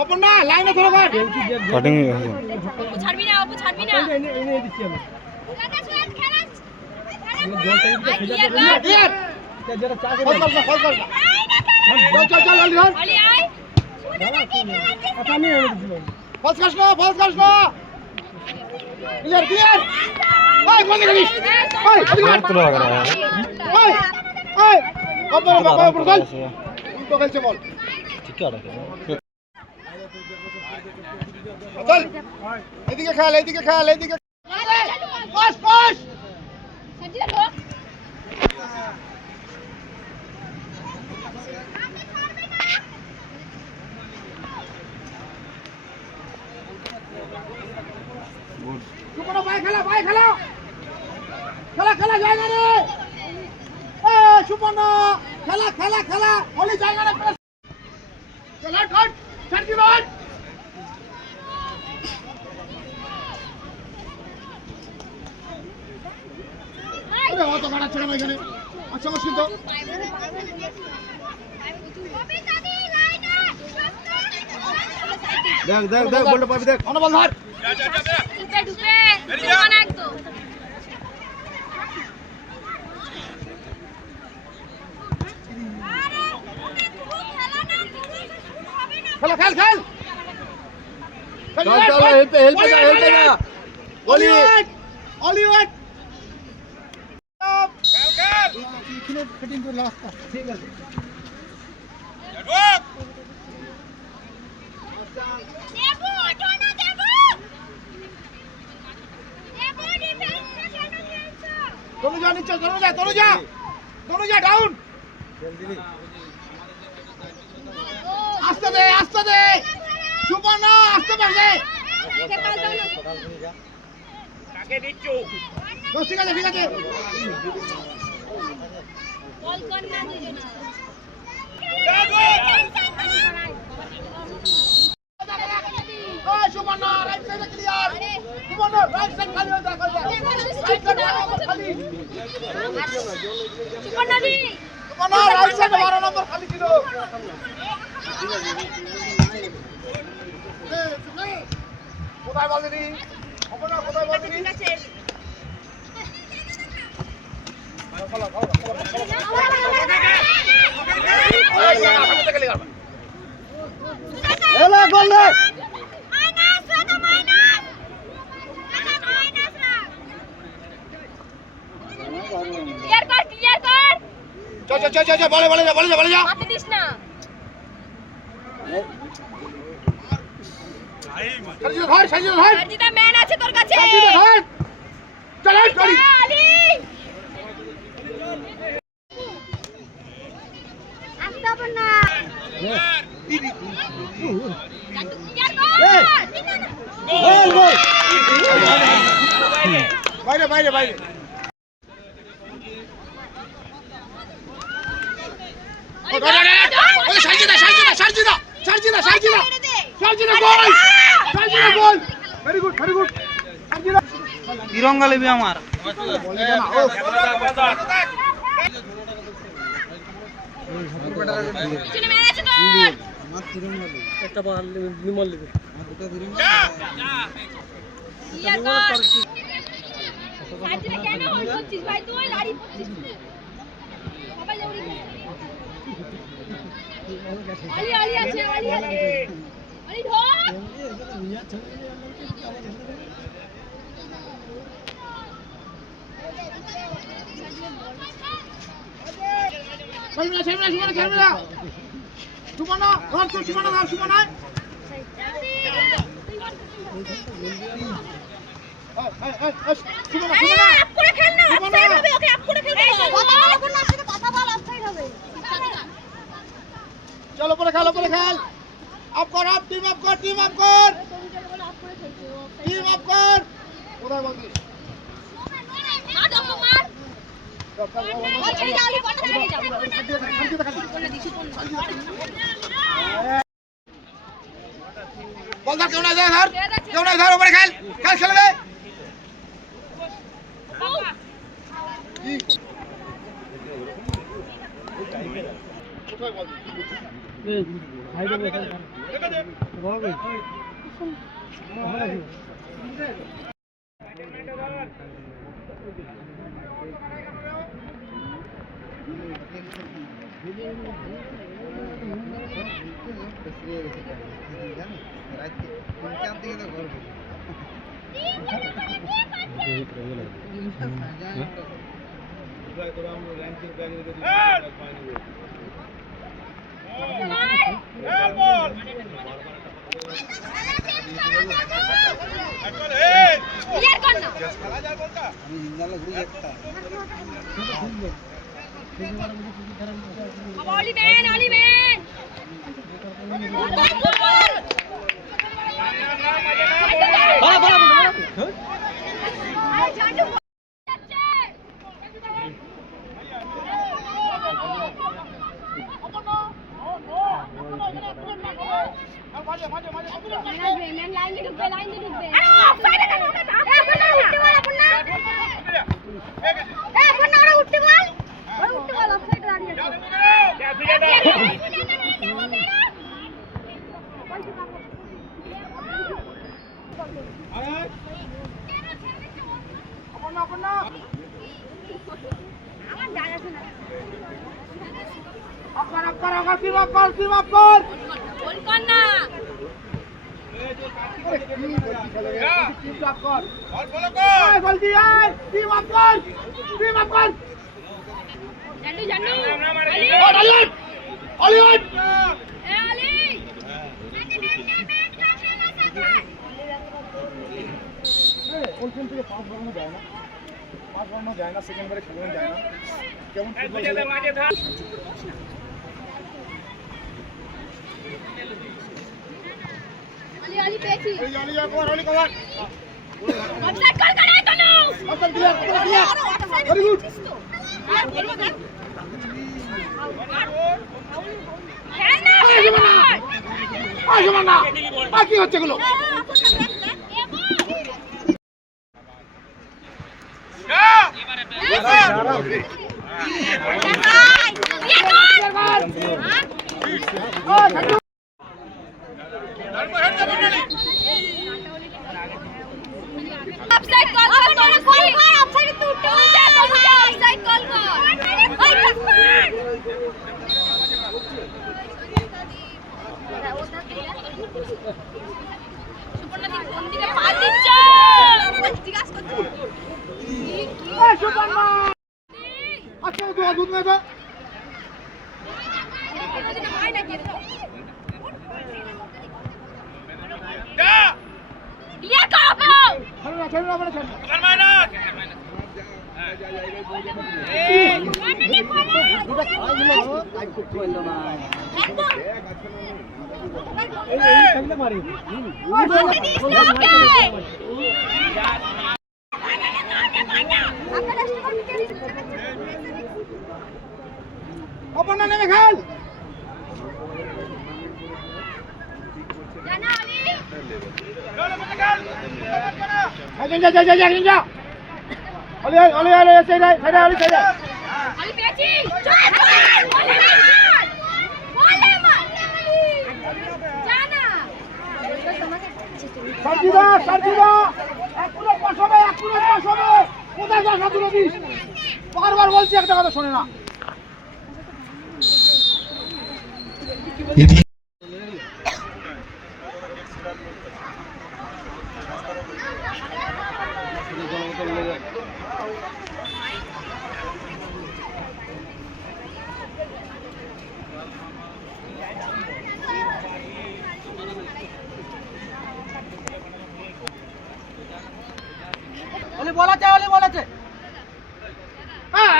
অপর্ণা লাইনে ধরো ভাই কাটিং অপু ছাড়বি না এনে দিচ্ছি আমি এদিকে খেল এদিকে খেল এদিকে খেলা জায়গা রে সুপর্ণ খেলা খেলা খেলা হলি জায়গা রে খেলা ঠট ছাড়কি রন আরে অত গাড়া ছেড়ে না এখানে আচ্ছা মুশকিল তো দেখ দেখ দেখ বলটা পাবি দেখ অনবল ধর ঢুকে ঢুকে মানে একদম খেলা খেল খেল চল চল হেল্প না অলি অলিওয়াট খেল খেল এখানে ফিটিং করে রাস্তা ঠিক আছে দেবু ওঠো না দেবু দেবু ডিফেন্সে কেন খেলছো তনুজা নিচে তনুজা ডাউন আস্তে দে সুপর্ণ আস্তে পারবে কাকে দিচ্ছো ঠিক আছে বল কর না দুজন সুপর্ণ রাইট সাইডে ক্লিয়ার সুপর্ণ রাইট সাইড খালি হয়ে দেখো রাইট সাইড খালি সুপর্ণা দি সুপর্ণ রাইট সাইডে 12 নম্বর খালি ছিল কোথায় বল দিদি সুপর্ণ কোথায় বল দিদি এলা গোল রে মাইনাস রাদা মাইনাস ক্লিয়ার কর চল বলে যা মারতে দিস না সাজিদ ধর সাজিদা ম্যান আছে তোর কাছে চল চল আলি আসতে না বাইরে গোল ভেরি গুড তিরঙ্গা লেবি আমার পিছনে ম্যান আছে তোর আমার তিরঙ্গা একটা বল নিমল নেবে দুটো তিরঙ্গা ক্লিয়ার কর সাজিদা কেন হোল্ড করছিস ভাই তুই লাড়ি পড়ছিস সবাই দৌড়ি আলি আছে আলি ধর খেলবে না সুমনা সুমনা আপ করে খেল না অফসাইড হবে ওকে আপ করে খেলতে হবে কথা বল অফসাইড হবে চলো পরে খেল আপ কর টিম আপ কর কোথায় বলবি মার বল ধর কেউ না ধর উপরে খেল খেলবে ক্লিয়ার কর না আমি ইন্দালে ঘুরে একটা অলি ম্যান লাইন দিয়ে ঢুকবে আরে অফসাইডে কেন ওটা না উঠতে বল আপনা আপনা ওরা উঠতে বল অফসাইডে দাঁড়িয়ে আমার জানা আছে না বল কর না জানু আলি ওইখান থেকে পাস বাড়ানো যায় না সেকেন্ড বারে খেলানো যায় না কেমন ফুটবল খেলে আলি পেয়েছি এই অলি কভার অফসাইড কর করে কেন অফসাইড ক্লিয়ার ভেরি গুড আর বলবো না কি হচ্ছে গুলো অফসাইড কল কর তোরা কল কর অফসাইড তুই উঠতে বল যা অফসাইড কল কর ওই সুপর্ণা দি কোন দিকে পা দিচ্ছে জিজ্ঞাসা করছি এই সুপর্ণা আচ্ছা দুধ নেবে ক্লিয়ার করো ছেড়ে না বলে ছেড়ে অপর্ণা নেমে খেল জানা আলী যা অলি সাইডে অলি সাইডে আলী পেয়েছি বলে মা জানা সার্জিদা একুরে পাস হবে কোথায় যাস না তুলে দিস বারবার বলছি একটা কথা শোনে না ওলি বলাছে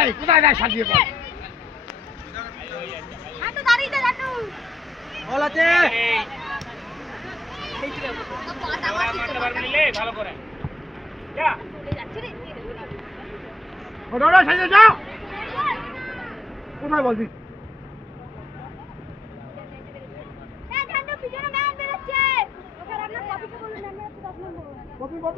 এই কোথায় যায় সাজিয়ে বল আর তো দাঁড়িয়ে দে জানু বলাছে ভালো করে যা ওটা সাজিয়ে যাও কোথায় বলছিস এ জানু পিছনে ম্যান বেরোচ্ছে ওখানে আপনার কপিকে বলুন ম্যান বেরোচ্ছে 10 নম্বর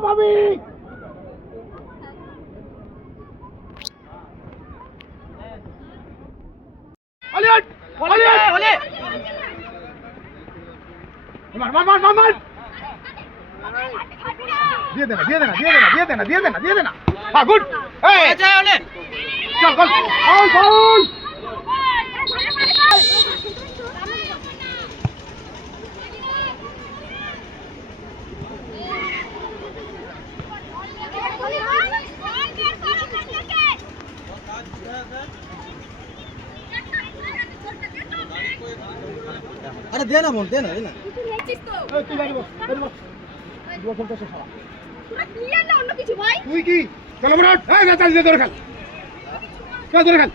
ববি অলিয়াট অলিয়াট ওলে মার মার মার মার মার দিয়ে দে না দিয়ে দে না দিয়ে দে না দিয়ে দে না দিয়ে দে না দিয়ে দে না হ্যাঁ গুড এই আচ্ছা ওলে চল গোল আউট আউট আরে দে না মন দে না তুই বাড়ি বস দুয়া খেলতেছে শালা অন্য কিছু ভাই তুই কি চলো বড় এই না চাল দিয়ে ধরে খেল কে ধরে খেল